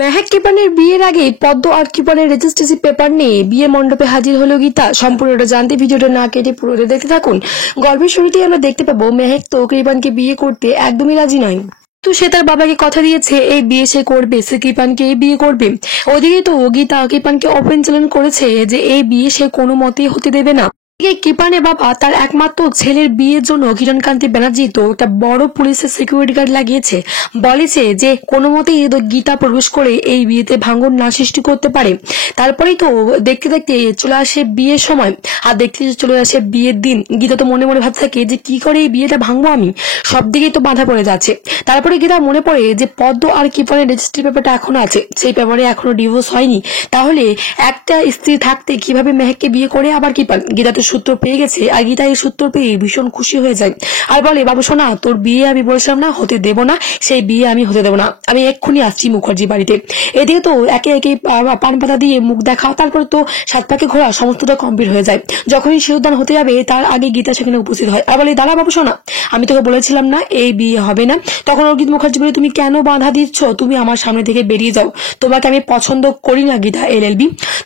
মেহেক কিপানের বিয়ের আগে পদ্ম আর কিপানের রেজিস্ট্রেসি পেপার নিয়ে বিয়ে মণ্ডপে হাজির হলো গীতা। সম্পূর্ণটা জানতে ভিডিওটা না কেটে পুরোটা দেখতে থাকুন। গল্পের শুরুতেই আমরা দেখতে পাবো মেহেক তো কৃপানকে বিয়ে করতে একদমই রাজি নয়। তো সে তার বাবাকে কথা দিয়েছে এই বিয়ে সে করবে, সে কৃপানকে এই বিয়ে করবে। ওদিকে তো গীতা কৃপানকে ওপেন চ্যালেঞ্জ করেছে যে এই বিয়ে সে কোনো মতেই হতে দেবে না। কৃপানের বাবা তার একমাত্র ছেলের বিয়ের জন্য কিরণকান্তি ব্যানার্জি তো একটা বড় পুলিশের সিকিউরিটি গার্ড লাগিয়েছে। বলেছে যে কোনো মতেই গীতা প্রবেশ করে এই বিয়েতে ভাঙন না সৃষ্টি করতে পারে। তারপরেই তো দেখতে দেখতে চলে আসে বিয়ের সময়, আর দেখতে চলে আসে বিয়ের দিন। গীতা তো মনে মনে ভাবতে থাকে যে কি করে এই বিয়েটা ভাঙবো আমি, সব দিকেই তো বাধা পড়ে যাচ্ছে। তারপরে গীতা মনে পড়ে যে পদ্ম আর কৃপানের রেজিস্ট্রি পেপারটা এখনো আছে, সেই পেপারে এখনো ডিভোর্স হয়নি। তাহলে একটা স্ত্রী থাকতে কিভাবে মেহেককে বিয়ে করে আবার কৃপান? গীতা তো সূত্র পেয়ে গেছে, আর গীতা এই সূত্র পেয়ে ভীষণ খুশি হয়ে যায় আর বলে, বাবু সোনা, তোর বিয়ে আমি বলেছিলাম না হতে দেব না, সেই বিয়ে আমি হতে দেবো না, আমি এক্ষুনি আসছি মুখার্জি বাড়িতে। এদিকে তো একে একে পান পাতা দিয়ে মুখ দেখা, তারপরে তো সাত পাকে ঘোরা সমস্তটা কমপ্লিট হয়ে যায়। যখনই সিঁদুরদান হতে যাবে তার আগে গীতা সেখানে উপস্থিত হয় আর বলে, দাঁড়া বাবু সোনা, আমি তোকে বলেছিলাম না এই বিয়ে হবে না? তখন অর্কিত মুখার্জি বলে, তুমি কেন বাধা দিচ্ছ? তুমি আমার সামনে থেকে বেরিয়ে যাও, তোমাকে আমি পছন্দ করি না গীতা LLB।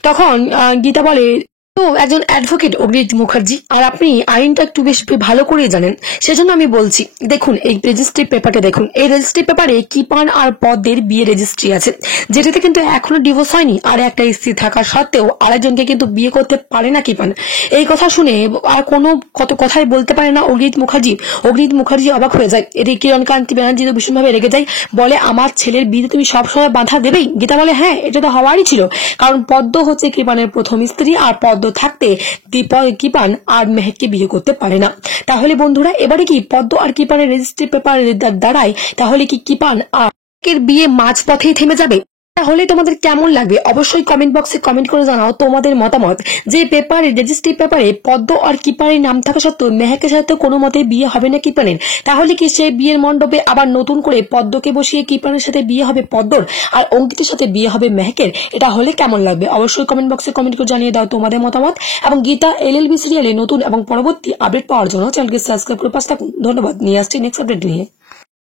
তখন গীতা বলে, তো একজন অ্যাডভোকেট অগ্নিত মুখার্জি, আর আপনি আইনটা একটু বেশ ভালো করে জানেন, সেজন্য আমি বলছি, দেখুন এই রেজিস্ট্রি পেপারটা দেখুন। এই রেজিস্ট্রি পেপারে কৃপান আর পদ্মের বিয়ে রেজিস্ট্রি আছে, যেটাতে কিন্তু এখনো ডিভোর্স হয়নি। আর একটা স্ত্রী থাকা সত্ত্বেও আরেকজনকে কিন্তু বিয়ে করতে পারে না কৃপান। এই কথা শুনে আর কোনো কত কথাই বলতে পারে না অগ্নিত মুখার্জি। অগ্নিত মুখার্জি অবাক হয়ে যায়। এদিকে কিরণকান্তি ব্যানার্জি তো ভীষণভাবে রেগে যায়, বলে, আমার ছেলের বিয়ে তুমি সবসময় বাধা দেবেই? গীতা বলে, হ্যাঁ, এটা তো হওয়ারই ছিল, কারণ পদ্ম হচ্ছে কৃপানের প্রথম স্ত্রী, আর পদ্ম থাকতে কৃপান আর মেহেককে বিয়ে করতে পারে না। তাহলে বন্ধুরা, এবারে কি পদ্ম আর কৃপানের রেজিস্ট্রি পেপার দাঁড়ায়, তাহলে কি কৃপান আর বিয়ে মাঝপথেই থেমে যাবে? তাহলে তোমাদের কেমন লাগবে অবশ্যই কমেন্ট বক্সে কমেন্ট করে জানাও তোমাদের মতামত। যে পেপারে রেজিস্ট্রি পেপারে পদ্ম আর কৃপানের নাম থাকা সত্ত্বেও মেহেকের সাথে কোনো মতে বিয়ে হবে না কৃপানের, তাহলে কি সেই বিয়ের মণ্ডপে আবার নতুন করে পদ্মকে বসিয়ে কৃপানের সাথে বিয়ে হবে পদ্মর, আর অঙ্কিতের সাথে বিয়ে হবে মেহেকের? এটা হলে কেমন লাগবে অবশ্যই কমেন্ট বক্সে কমেন্ট করে জানিয়ে দাও তোমাদের মতামত। এবং গীতা LLB সিরিয়ালে নতুন এবং পরবর্তী আপডেট পাওয়ার জন্য চ্যানেলকে সাবস্ক্রাইব করে পাশে থাকুন। ধন্যবাদ। নিয়ে আসছি নেক্সট আপডেট নিয়ে।